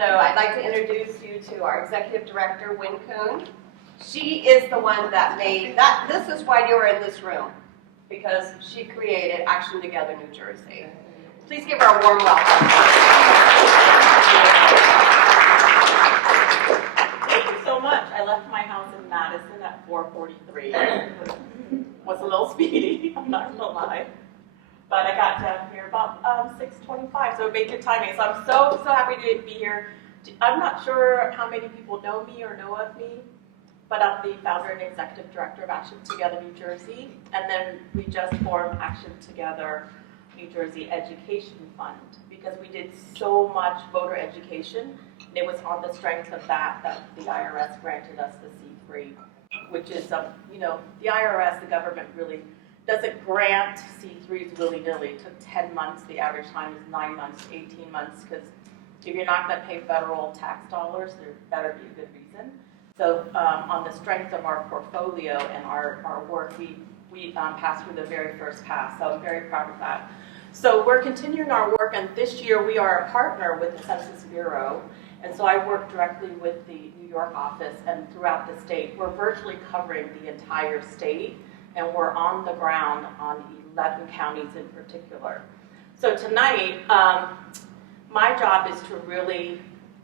So I'd like to introduce you to our Executive Director, Wynn Kuhn. She is the one that made that. This is why you're in this room, because she created Action Together New Jersey. Please give her a warm welcome. Thank you so much. I left my house in Madison at 4:43. Was a little speedy, I'm not gonna lie. But I got down here about 6:25, so it made good timing. So I'm so happy to be here. I'm not sure how many people know me or know of me, but I'm the founder and executive director of Action Together New Jersey. And then we just formed Action Together New Jersey Education Fund because we did so much voter education. And it was on the strength of that the IRS granted us the C3, which is, the IRS, the government really doesn't grant C3s willy-nilly. It took 10 months. The average time is 9 months, 18 months, because if you're not going to pay federal tax dollars, there better be a good reason. So on the strength of our portfolio and our work, we passed through the very first pass. So I'm very proud of that. So we're continuing our work, and this year we are a partner with the Census Bureau. And so I work directly with the New York office and throughout the state. We're virtually covering the entire state, and we're on the ground on 11 counties in particular. So tonight, my job is to really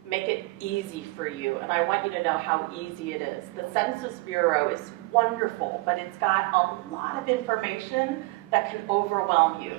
make it easy for you, and I want you to know how easy it is. The Census Bureau is wonderful, but it's got a lot of information that can overwhelm you.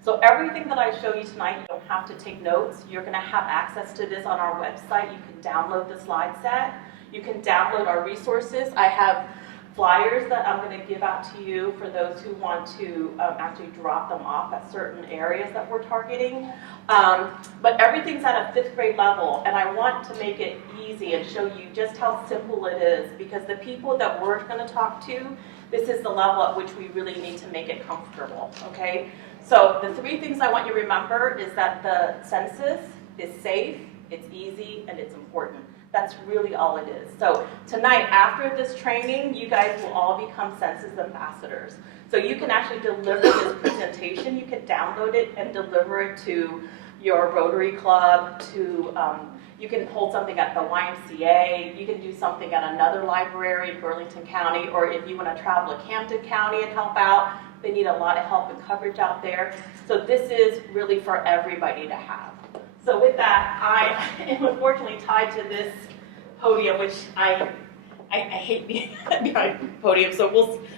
So everything that I show you tonight, you don't have to take notes. You're going to have access to this on our website. You can download the slide set. You can download our resources. I have flyers that I'm going to give out to you for those who want to actually drop them off at certain areas that we're targeting. But everything's at a 5th grade level, and I want to make it easy and show you just how simple it is, because the people that we're going to talk to, this is the level at which we really need to make it comfortable, okay? So the 3 things I want you to remember is that the census is safe, it's easy, and it's important. That's really all it is. So tonight, after this training, you guys will all become census ambassadors. So you can actually deliver this presentation. You can download it and deliver it to your Rotary Club, you can hold something at the YMCA, you can do something at another library in Burlington County, or if you want to travel to Camden County and help out, they need a lot of help and coverage out there. So this is really for everybody to have. So with that, I am unfortunately tied to this podium, which I hate being behind the podium, so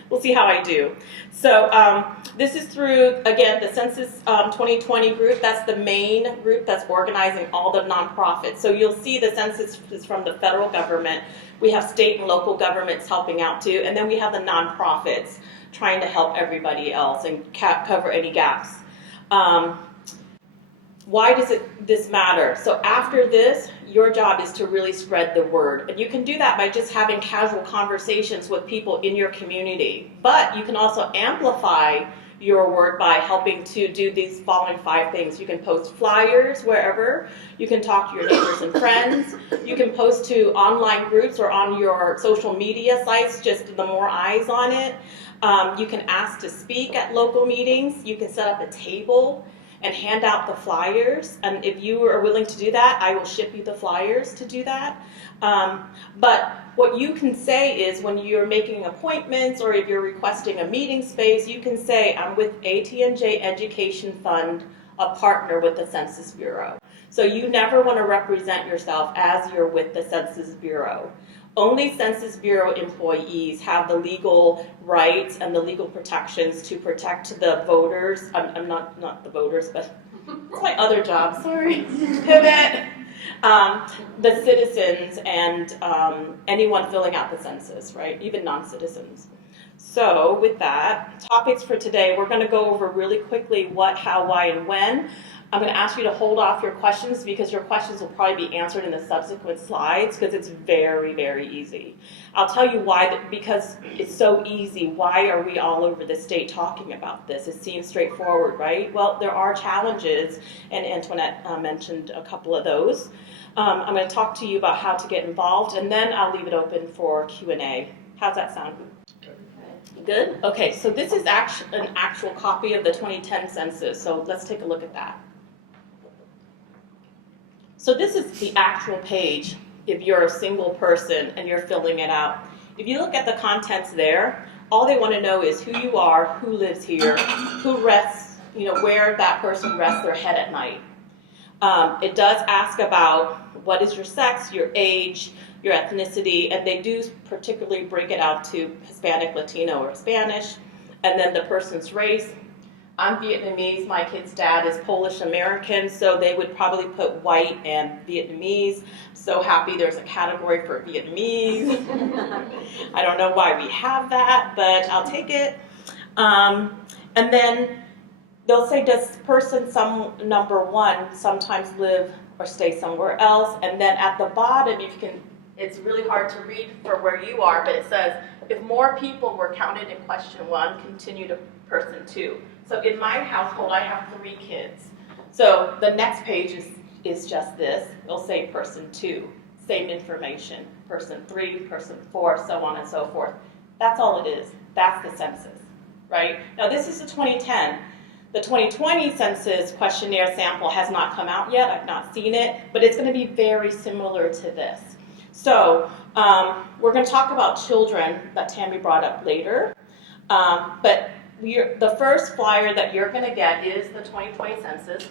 we'll see how I do. So this is through, again, the Census 2020 group. That's the main group that's organizing all the nonprofits. So you'll see the census is from the federal government. We have state and local governments helping out too, and then we have the nonprofits trying to help everybody else and cover any gaps. Why does this matter? So after this, your job is to really spread the word. And you can do that by just having casual conversations with people in your community. But you can also amplify your word by helping to do these following 5 things. You can post flyers wherever. You can talk to your neighbors and friends. You can post to online groups or on your social media sites, just the more eyes on it. You can ask to speak at local meetings. You can set up a table and hand out the flyers, and if you are willing to do that, I will ship you the flyers to do that. But what you can say is when you're making appointments or if you're requesting a meeting space, you can say, I'm with ATNJ Education Fund, a partner with the Census Bureau. So you never want to represent yourself as you're with the Census Bureau. Only Census Bureau employees have the legal rights and the legal protections to protect the voters. I'm not the voters, but it's my other job. Sorry, pivot. The citizens and anyone filling out the census, right? Even non-citizens. So with that, topics for today, we're going to go over really quickly what, how, why, and when. I'm going to ask you to hold off your questions because your questions will probably be answered in the subsequent slides because it's very, very easy. I'll tell you why, because it's so easy. Why are we all over the state talking about this? It seems straightforward, right? Well, there are challenges, and Antoinette mentioned a couple of those. I'm going to talk to you about how to get involved, and then I'll leave it open for Q&A. How's that sound? Good? Okay, so this is an actual copy of the 2010 census, so let's take a look at that. So this is the actual page if you're a single person and you're filling it out. If you look at the contents there, all they want to know is who you are, who lives here, who rests, where that person rests their head at night. It does ask about what is your sex, your age, your ethnicity, and they do particularly break it out to Hispanic, Latino, or Spanish, and then the person's race. I'm Vietnamese, my kid's dad is Polish American, so they would probably put white and Vietnamese. So happy there's a category for Vietnamese. I don't know why we have that, but I'll take it. And then they'll say, does person number 1 sometimes live or stay somewhere else? And then at the bottom, it's really hard to read for where you are, but it says, if more people were counted in question 1, continue to person 2. So in my household, I have 3 kids. So the next page is just this. It'll say person 2, same information, person 3, person 4, so on and so forth. That's all it is. That's the census, right? Now this is the 2010. The 2020 census questionnaire sample has not come out yet. I've not seen it, but it's going to be very similar to this. So we're going to talk about children that Tammy brought up later, but the first flyer that you're going to get is the 2020 census.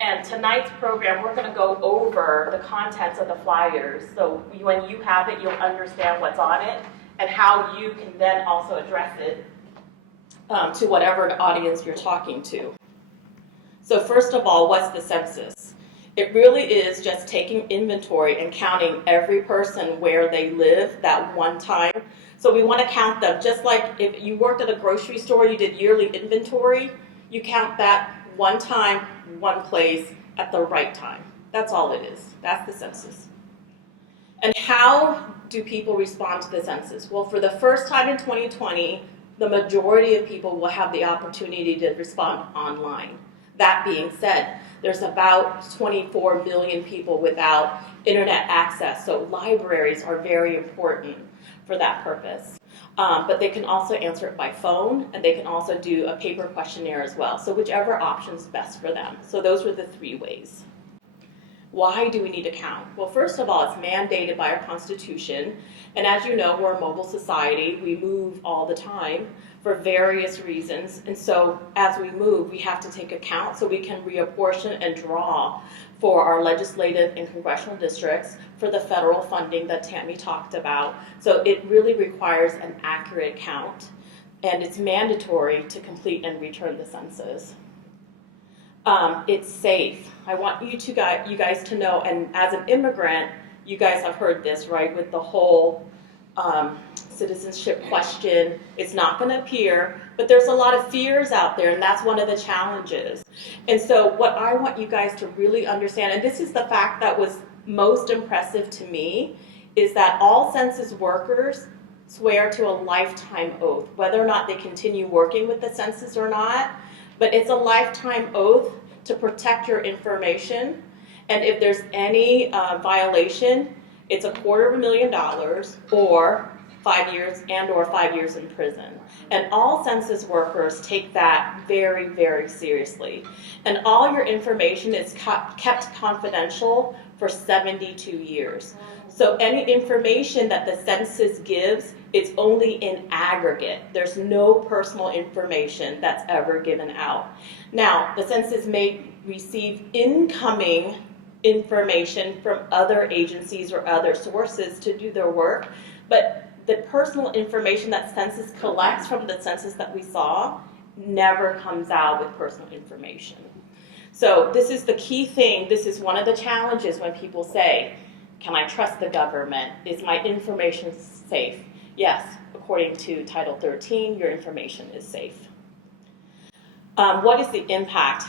And tonight's program, we're going to go over the contents of the flyers. So when you have it, you'll understand what's on it and how you can then also address it to whatever audience you're talking to. So first of all, what's the census? It really is just taking inventory and counting every person where they live that one time. So we want to count them, just like if you worked at a grocery store, you did yearly inventory, you count that one time, one place, at the right time. That's all it is. That's the census. And how do people respond to the census? Well, for the first time in 2020, the majority of people will have the opportunity to respond online. That being said, there's about 24 million people without internet access, so libraries are very important for that purpose. But they can also answer it by phone, and they can also do a paper questionnaire as well. So whichever option's best for them. So those were the 3 ways. Why do we need to count? Well, first of all, it's mandated by our Constitution. And as you know, we're a mobile society. We move all the time for various reasons. And so as we move, we have to take account so we can reapportion and draw for our legislative and congressional districts for the federal funding that Tammy talked about. So it really requires an accurate count, and it's mandatory to complete and return the census. It's safe. I want you guys to know, and as an immigrant, you guys have heard this, right, with the whole citizenship question. It's not going to appear, but there's a lot of fears out there, and that's one of the challenges. And so what I want you guys to really understand, and this is the fact that was most impressive to me, is that all census workers swear to a lifetime oath, whether or not they continue working with the census or not, but it's a lifetime oath to protect your information. And if there's any violation, it's $250,000 or 5 years or 5 years in prison. And all census workers take that very, very seriously. And all your information is kept confidential for 72 years. So any information that the census gives, it's only in aggregate. There's no personal information that's ever given out. Now, the census may receive incoming information from other agencies or other sources to do their work, but the personal information that census collects from the census that we saw never comes out with personal information. So this is the key thing. This is one of the challenges when people say, can I trust the government? Is my information safe? Yes, according to Title 13, your information is safe. What is the impact?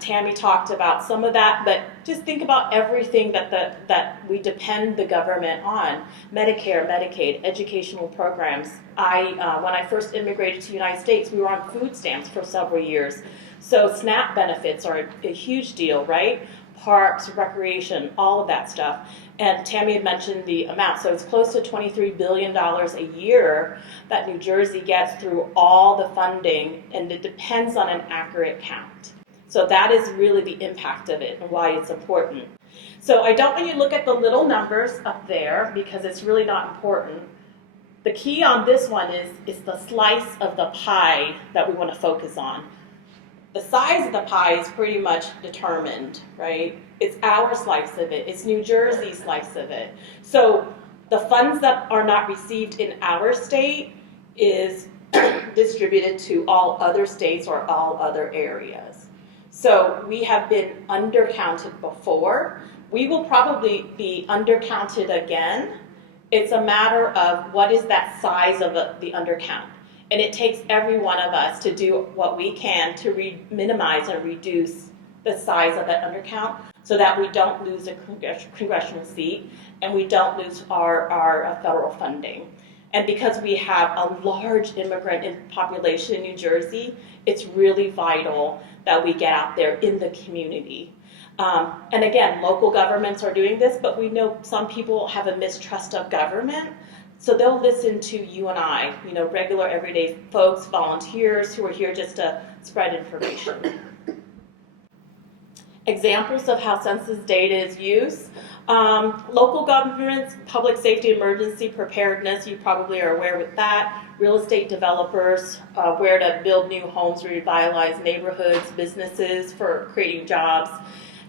Tammy talked about some of that, but just think about everything that we depend the government on. Medicare, Medicaid, educational programs. When I first immigrated to the United States, we were on food stamps for several years. So SNAP benefits are a huge deal, right? Parks, recreation, all of that stuff. And Tammy had mentioned the amount. So it's close to $23 billion a year that New Jersey gets through all the funding, and it depends on an accurate count. So that is really the impact of it and why it's important. So I don't want you to look at the little numbers up there because it's really not important. The key on this one is the slice of the pie that we want to focus on. The size of the pie is pretty much determined, right? It's our slice of it. It's New Jersey's slice of it. So the funds that are not received in our state is distributed to all other states or all other areas. So we have been undercounted before. We will probably be undercounted again. It's a matter of what is that size of the undercount. And it takes every one of us to do what we can to minimize and reduce the size of that undercount so that we don't lose a congressional seat and we don't lose our federal funding. And because we have a large immigrant population in New Jersey, it's really vital that we get out there in the community. And again, local governments are doing this, but we know some people have a mistrust of government. So they'll listen to you and I, regular everyday folks, volunteers who are here just to spread information. Examples of how census data is used. Local governments, public safety emergency preparedness, you probably are aware with that. Real estate developers, where to build new homes, revitalize neighborhoods, businesses for creating jobs,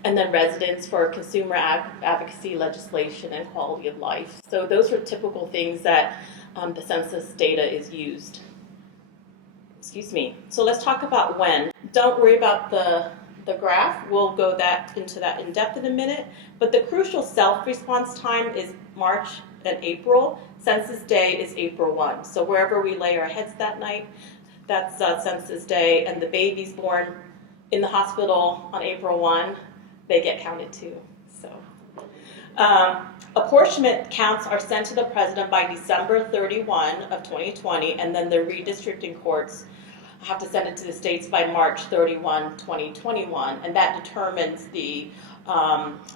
and then residents for consumer advocacy legislation and quality of life. So those are typical things that the census data is used. Excuse me. So let's talk about when. Don't worry about the graph. We'll go into that in depth in a minute. But the crucial self-response time is March and April. Census day is April 1. So wherever we lay our heads that night, that's census day. And the babies born in the hospital on April 1, they get counted too. So apportionment counts are sent to the president by December 31 of 2020, and then the redistricting courts have to send it to the states by March 31, 2021, and that determines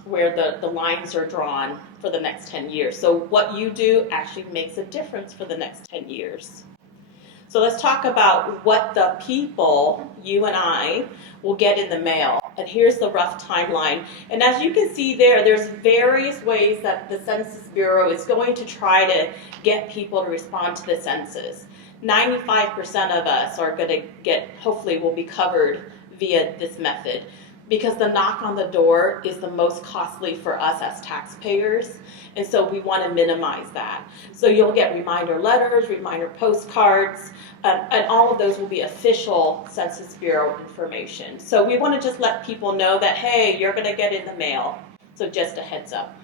where the lines are drawn for the next 10 years. So what you do actually makes a difference for the next 10 years. So let's talk about what the people, you and I, will get in the mail. And here's the rough timeline. And as you can see there's various ways that the Census Bureau is going to try to get people to respond to the census. 95% of us are going to hopefully will be covered via this method, because the knock on the door is the most costly for us as taxpayers, and so we want to minimize that. So you'll get reminder letters, reminder postcards, and all of those will be official Census Bureau information. So we want to just let people know that, hey, you're going to get in the mail, so just a heads up.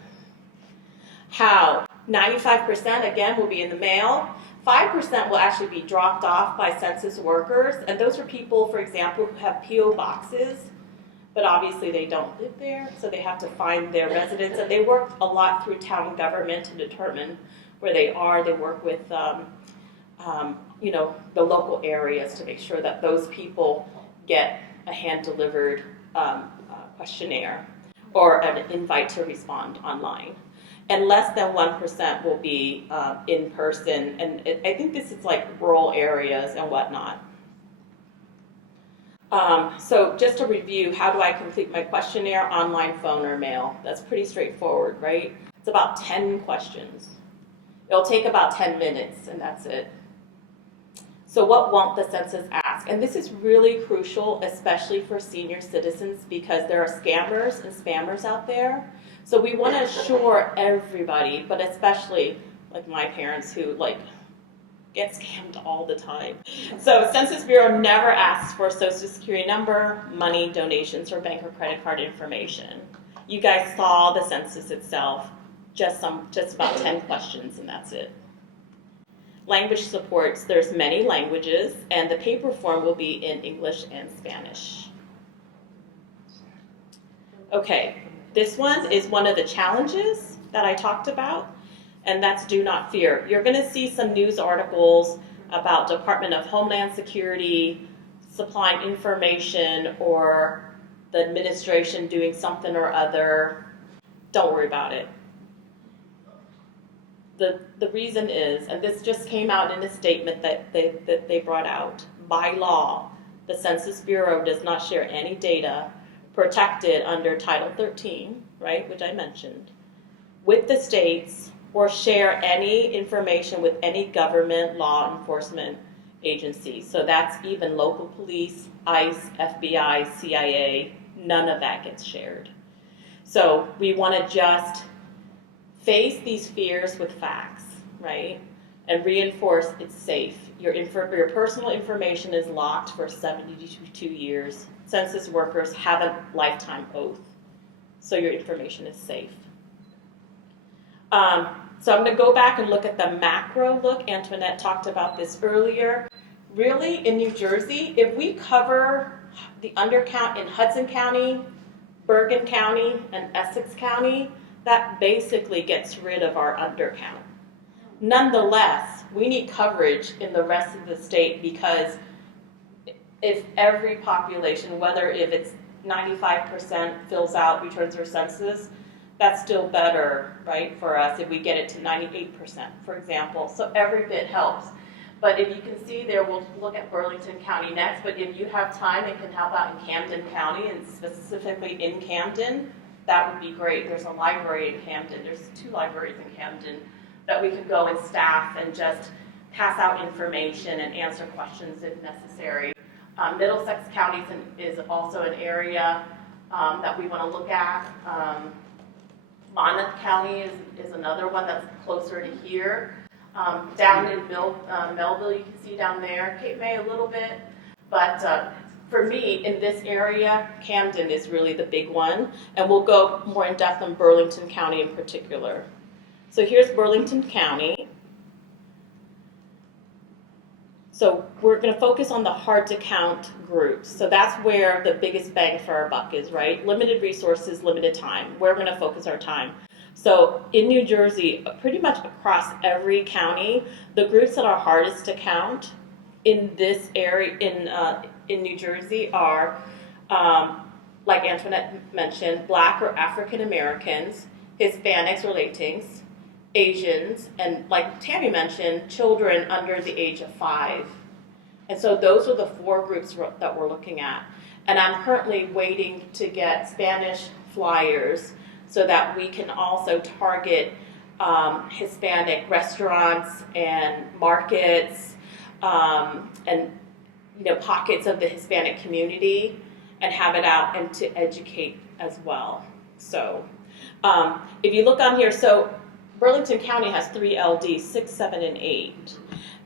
How? 95% again will be in the mail. 5% will actually be dropped off by census workers, and those are people, for example, who have P.O. boxes, but obviously they don't live there, so they have to find their residence, and they work a lot through town government to determine where they are. They work with, the local areas to make sure that those people get a hand-delivered questionnaire or an invite to respond online. And less than 1% will be in person, and I think this is like rural areas and whatnot. So just to review, how do I complete my questionnaire? Online, phone, or mail? That's pretty straightforward, right? It's about 10 questions. It'll take about 10 minutes, and that's it. So what won't the census ask? And this is really crucial, especially for senior citizens, because there are scammers and spammers out there. So we want to assure everybody, but especially like my parents who get scammed all the time. So Census Bureau never asks for a Social Security number, money, donations, or bank or credit card information. You guys saw the census itself, just about 10 questions, and that's it. Language supports, there's many languages, and the paper form will be in English and Spanish. Okay, this one is one of the challenges that I talked about, and that's do not fear. You're going to see some news articles about Department of Homeland Security supplying information or the administration doing something or other. Don't worry about it. The reason is, and this just came out in a statement that they brought out, by law, the Census Bureau does not share any data protected under Title 13 right, which I mentioned, with the states, or share any information with any government law enforcement agency. So that's even local police, ICE, FBI, CIA, none of that gets shared. So we want to just face these fears with facts, right? And reinforce it's safe. Your personal information is locked for 72 years. Census workers have a lifetime oath, so your information is safe. So I'm going to go back and look at the macro look. Antoinette talked about this earlier. Really, in New Jersey, if we cover the undercount in Hudson County, Bergen County, and Essex County, that basically gets rid of our undercount. Nonetheless, we need coverage in the rest of the state, because if every population, whether if it's 95% fills out, returns their census, that's still better, right, for us if we get it to 98%, for example. So every bit helps. But if you can see there, we'll look at Burlington County next, but if you have time and can help out in Camden County, and specifically in Camden, that would be great. There's a library in Camden. There's 2 libraries in Camden that we could go and staff and just pass out information and answer questions if necessary. Middlesex County is also an area that we want to look at. Monmouth County is another one that's closer to here. Down in Melville, you can see down there. Cape May a little bit. But for me, in this area, Camden is really the big one. And we'll go more in depth on Burlington County in particular. So here's Burlington County. So we're going to focus on the hard to count groups. So that's where the biggest bang for our buck is, right? Limited resources, limited time. We're going to focus our time. So in New Jersey, pretty much across every county, the groups that are hardest to count in this area, in New Jersey are, like Antoinette mentioned, Black or African Americans, Hispanics or Latinx, Asians, and like Tammy mentioned, children under the age of 5. And so those are the 4 groups that we're looking at. And I'm currently waiting to get Spanish flyers so that we can also target Hispanic restaurants and markets and pockets of the Hispanic community, and have it out and to educate as well. So if you look on here, so Burlington County has 3 LDs, 6, 7, and 8.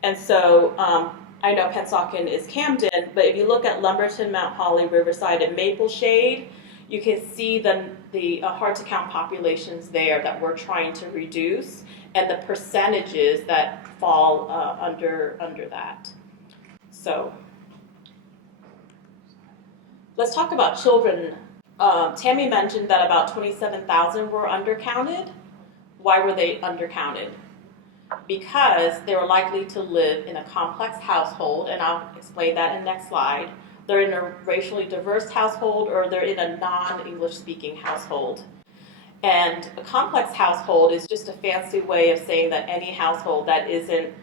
And so I know Pennsauken is Camden, but if you look at Lumberton, Mount Holly, Riverside, and Maple Shade, you can see the hard to count populations there that we're trying to reduce, and the percentages that fall under that. So let's talk about children. Tammy mentioned that about 27,000 were undercounted. Why were they undercounted? Because they were likely to live in a complex household, and I'll explain that in the next slide. They're in a racially diverse household, or they're in a non-English speaking household. And a complex household is just a fancy way of saying that any household that isn't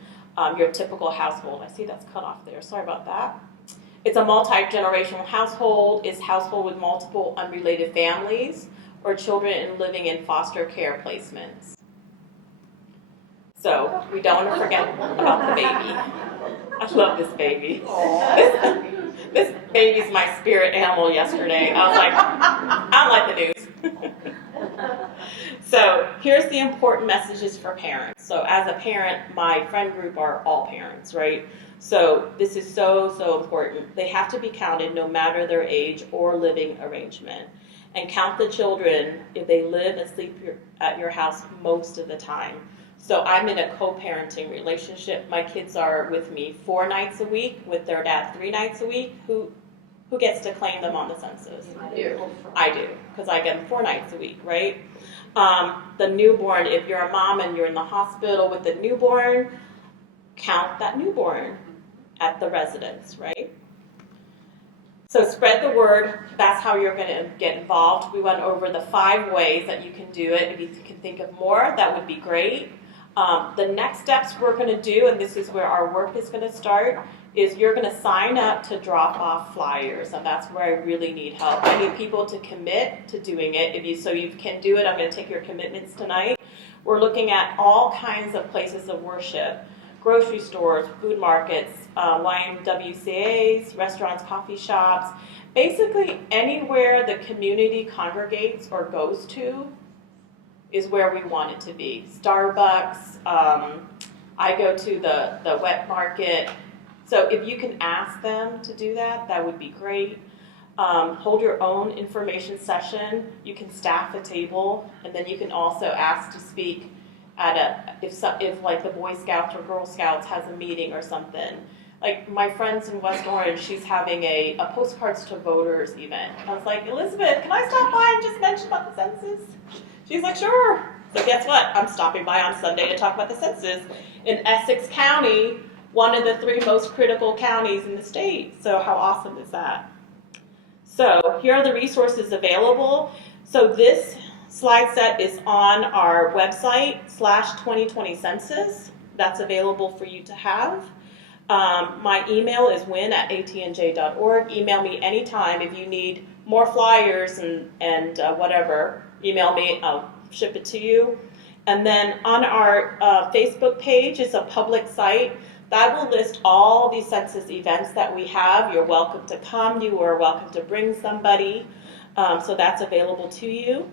your typical household. I see that's cut off there, sorry about that. It's a multi-generational household, is household with multiple unrelated families, or children living in foster care placements. So we don't want to forget about the baby. I love this baby. This baby's my spirit animal yesterday. I was like, I don't like the news. So here's the important messages for parents. So as a parent, my friend group are all parents, right? So this is so important. They have to be counted no matter their age or living arrangement. And count the children if they live and sleep at your house most of the time. So I'm in a co-parenting relationship. My kids are with me 4 nights a week, with their dad 3 nights a week. Who gets to claim them on the census? I do, because I get them 4 nights a week, right? The newborn, if you're a mom and you're in the hospital with the newborn, count that newborn at the residence, right? So spread the word. That's how you're going to get involved. We went over the 5 ways that you can do it. If you can think of more, that would be great. The next steps we're going to do, and this is where our work is going to start, is you're going to sign up to drop off flyers, and that's where I really need help. I need people to commit to doing it. So you can do it. I'm going to take your commitments tonight. We're looking at all kinds of places of worship, grocery stores, food markets, YMWCAs, restaurants, coffee shops, basically anywhere the community congregates or goes to is where we want it to be. Starbucks, I go to the wet market. So if you can ask them to do that, that would be great. Hold your own information session. You can staff a table, and then you can also ask to speak at if like the Boy Scouts or Girl Scouts has a meeting or something. Like my friends in West Orange, she's having a postcards to voters event. I was like, Elizabeth, can I stop by and just mention about the census? She's like, sure. So guess what? I'm stopping by on Sunday to talk about the census in Essex County, one of the 3 most critical counties in the state. So how awesome is that? So here are the resources available. So this slide set is on our website /2020 census. That's available for you to have. My email is win@atnj.org. Email me anytime if you need more flyers and whatever. Email me, I'll ship it to you. And then on our Facebook page, it's a public site. That will list all the census events that we have. You're welcome to come. You are welcome to bring somebody. So that's available to you.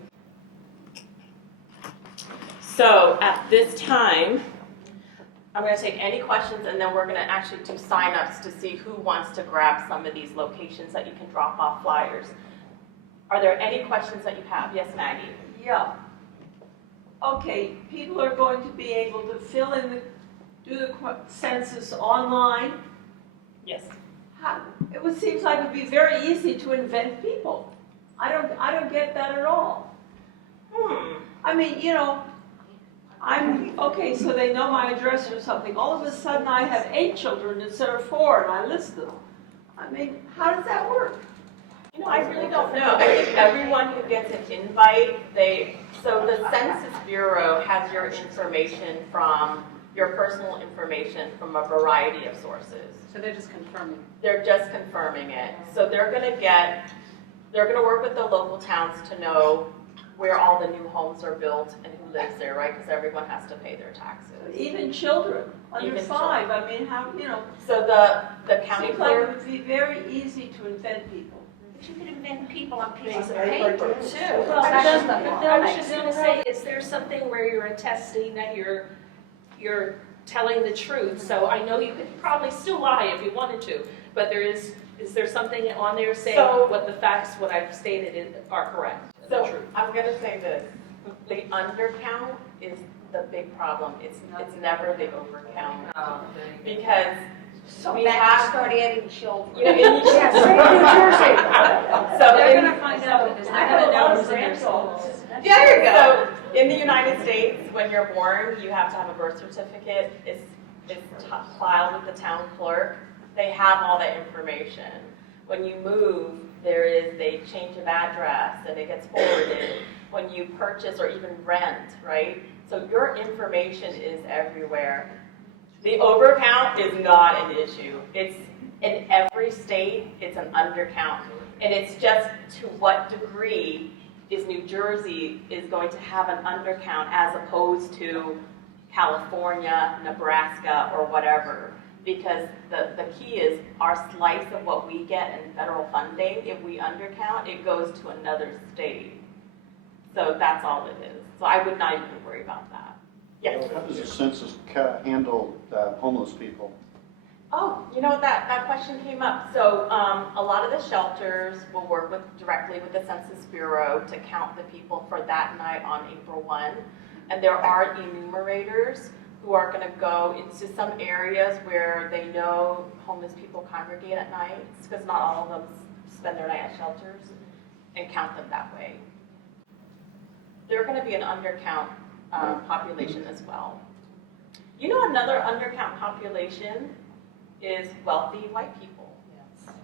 So at this time, I'm going to take any questions, and then we're going to actually do sign-ups to see who wants to grab some of these locations that you can drop off flyers. Are there any questions that you have? Yes, Maggie? Yeah. Okay, people are going to be able to do the census online. Yes. Seems like it would be very easy to invent people. I don't get that at all. I mean, okay, so they know my address or something. All of a sudden I have 8 children instead of 4 and I list them. I mean, how does that work? I really don't know. I think everyone who gets an invite, so the Census Bureau has your information from, your personal information from a variety of sources. So they're just confirming. They're just confirming it. So they're going to work with the local towns to know where all the new homes are built and who lives there, right? Because everyone has to pay their taxes. Even children under Even 5. children. I mean, how, So the county seems like it clerk. would be very easy to invent people. But you could invent people on pieces of paper too. Well, I was just going gonna say, is there something where you're attesting that you're telling the truth? So I know you could probably still lie if you wanted to, but is there something on there saying what the facts, what I've stated are correct? So I'm going to say this. The undercount is the big problem. It's never the overcount. Because So we we have- start adding children. in New Jersey. So They're in- going to find out because I have a lot of grandchildren. There you go. So in the United States, when you're born, you have to have a birth certificate. It's filed with the town clerk. They have all that information. When you move, there is a change of address and it gets forwarded. When you purchase or even rent, right? So your information is everywhere. The overcount is not an issue. It's in every state, it's an undercount. And it's just to what degree is New Jersey is going to have an undercount as opposed to California, Nebraska, or whatever. Because the key is our slice of what we get in federal funding, if we undercount, it goes to another state. So that's all it is. So I would not even worry about that. Yes? How does the census handle homeless people? Oh, that question came up. So a lot of the shelters will work directly with the Census Bureau to count the people for that night on April 1. And there are enumerators who are going to go into some areas where they know homeless people congregate at nights, because not all of them spend their night at shelters, and count them that way. They're going to be an undercount population as well. Another undercount population is wealthy white people. Yes.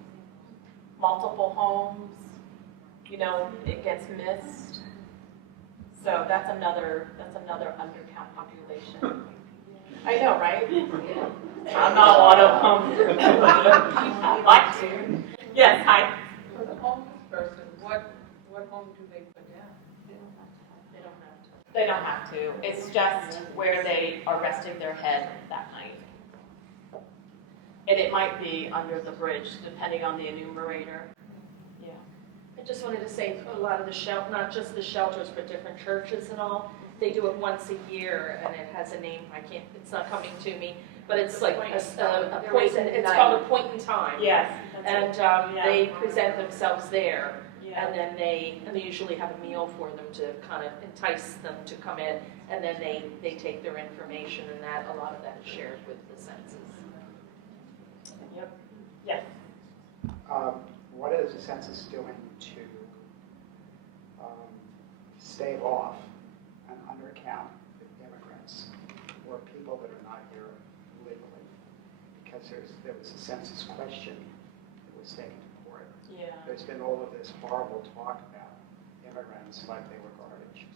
Multiple homes, it gets missed. So that's another undercount population. I know, right? I'm not one of them. I'd like to. Yes, hi. For the homeless person, what home do they put down? They don't have to. It's just where they are resting their head that night. And it might be under the bridge, depending on the enumerator. Yeah. I just wanted to say, a lot of the not just the shelters, but different churches and all, they do it once a year, and it has a name, it's not coming to me, but it's like a point, it's called a point in time. Yes. And they present themselves there, and then they usually have a meal for them to kind of entice them to come in, and then they take their information, and a lot of that is shared with the census. Yep. Yes. What is the census doing to stave off an undercount of immigrants or people that are not here legally? Because there was a census question that was taken to court. Yeah. There's been all of this horrible talk about immigrants like they were garbage.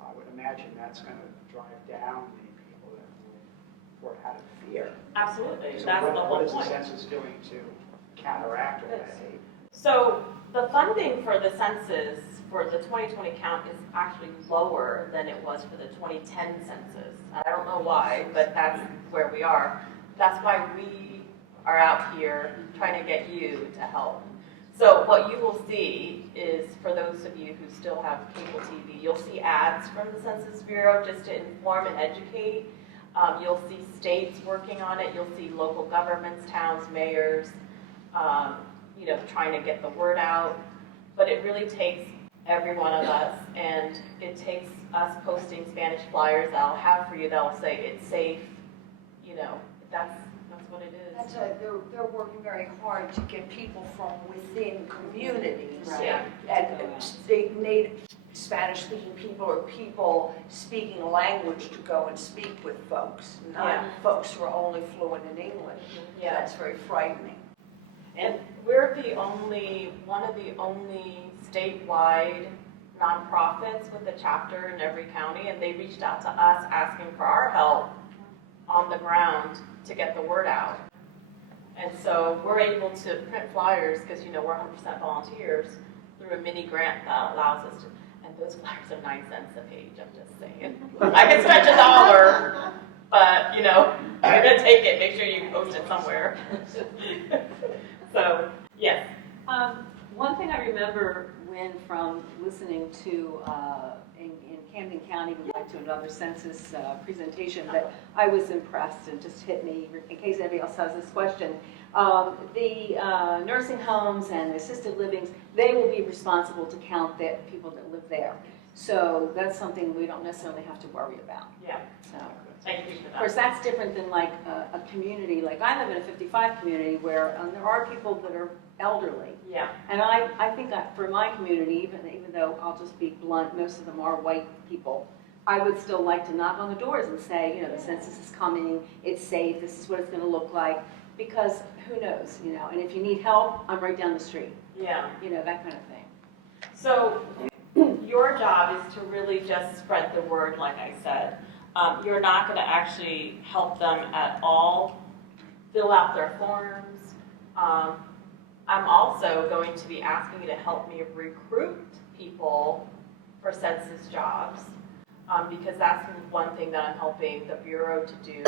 I would imagine that's going to drive down the people that will report out of fear. Absolutely. So That's the whole what is the point. census doing to counteract all that hate? So the funding for the census for the 2020 count is actually lower than it was for the 2010 census. I don't know why, but that's where we are. That's why we are out here trying to get you to help. So what you will see is, for those of you who still have cable TV, you'll see ads from the Census Bureau just to inform and educate. You'll see states working on it. You'll see local governments, towns, mayors, trying to get the word out. But it really takes every one of us, and it takes us posting Spanish flyers that I'll have for you that'll say it's safe. That's what it is. They're working very hard to get people from within communities. Right. And native Spanish-speaking people or people speaking a language to go and speak with folks, not folks who are only fluent in English. Yeah. That's very frightening. And we're one of the only statewide nonprofits with a chapter in every county, and they reached out to us asking for our help on the ground to get the word out. And so we're able to print flyers because, we're 100% volunteers through a mini grant that allows us to, and those flyers are 9 cents a page, I'm just saying. I can stretch $1, but, you're going to take it, make sure you post it somewhere. So, yes. One thing I remember from listening to, in Camden County, we went to another census presentation, but I was impressed and just hit me, in case anybody else has this question. The nursing homes and assisted livings, they will be responsible to count the people that live there. So that's something we don't necessarily have to worry about. Yeah. So. Thank you for that. Of course, that's different than like a community, like I live in a 55 community where there are people that are elderly. Yeah. And I think that for my community, even though I'll just be blunt, most of them are white people, I would still like to knock on the doors and say, the census is coming, it's safe, this is what it's going to look like, because who knows, and if you need help, I'm right down the street. Yeah. That kind of thing. So your job is to really just spread the word, like I said. You're not going to actually help them at all fill out their forms. I'm also going to be asking you to help me recruit people for census jobs, because that's one thing that I'm helping the Bureau to do.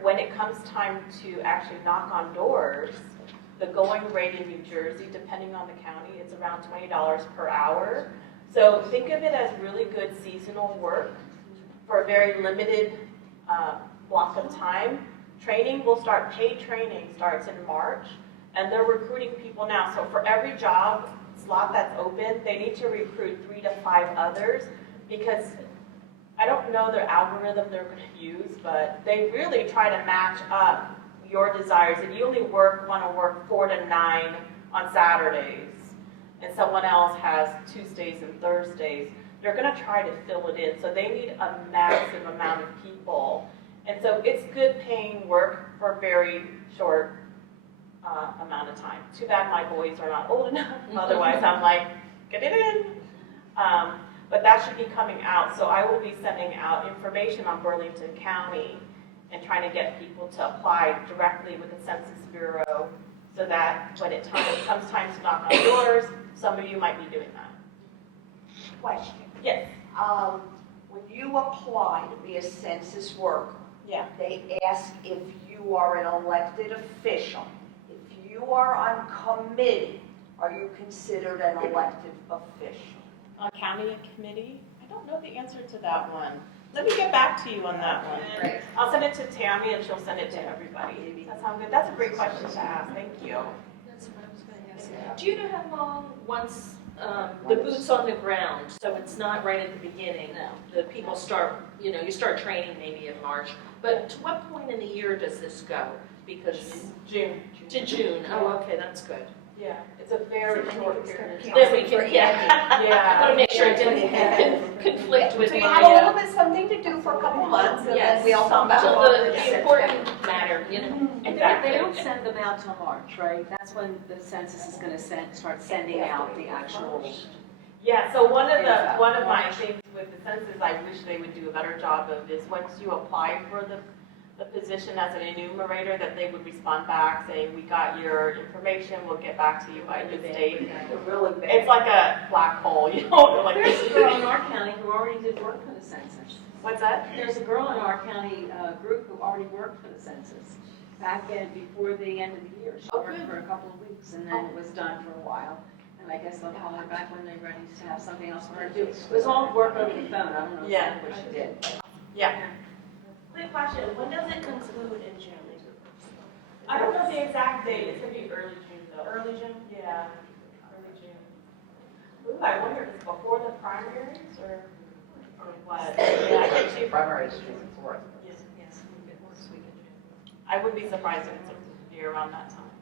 When it comes time to actually knock on doors, the going rate in New Jersey, depending on the county, it's around $20 per hour. So think of it as really good seasonal work for a very limited block of time. Paid training starts in March, and they're recruiting people now. So for every job slot that's open, they need to recruit 3 to 5 others, because I don't know their algorithm they're going to use, but they really try to match up your desires. If you only want to work 4 to 9 on Saturdays, and someone else has Tuesdays and Thursdays, they're going to try to fill it in. So they need a massive amount of people. And so it's good paying work for a very short amount of time. Too bad my boys are not old enough. Otherwise, I'm like, get it in. But that should be coming out, so I will be sending out information on Burlington County and trying to get people to apply directly with the Census Bureau so that when it comes time to knock on doors, some of you might be doing that. Question. Yes. When you apply to be a census worker, Yeah. they ask if you are an elected official. If you are on committee, are you considered an elected official? On county and committee? I don't know the answer to that one. Let me get back to you on that one. Right. I'll send it to Tammy and she'll send it to everybody. That sounds good. That's a great question to ask. Thank you. That's what I was gonna ask. Do you know how long once the boots on the ground, so it's not right at the beginning, the people start, you start training maybe in March, but to what point in the year does this go? Because June. to June, oh, okay, that's good. Yeah, it's a very short period of time. Then we can, yeah. I Yeah. want to make sure it didn't conflict with So you my, have a little bit something to do for a couple months, and then yes, we all come back. till the important matter, They don't send them out till March, right? That's when the census is gonna start sending out the actual. Yeah, so one of my things with the census I wish they would do a better job of is once you apply for the position as an enumerator, that they would respond back saying, we got your information, we'll get back to you by this date. Really bad. It's like a black hole, like. There's a girl in our county who already did work for the census. What's that? There's a girl in our county group who already worked for the census back before the end of the year. She worked for a couple of weeks and then it was done for a while. And I guess they'll call her back when they're ready to have something else for her to do. It was all work over the phone. I don't know exactly what she did. Yeah. Quick question, when does it conclude in June? I don't know the exact date, it's gonna be early June though. Early June? Yeah, early June. Ooh, I wonder if it's before the primaries or what? Yeah, I get two. Primary is June 4th. Yes, we get work week in June. I wouldn't be surprised if it's near around that time.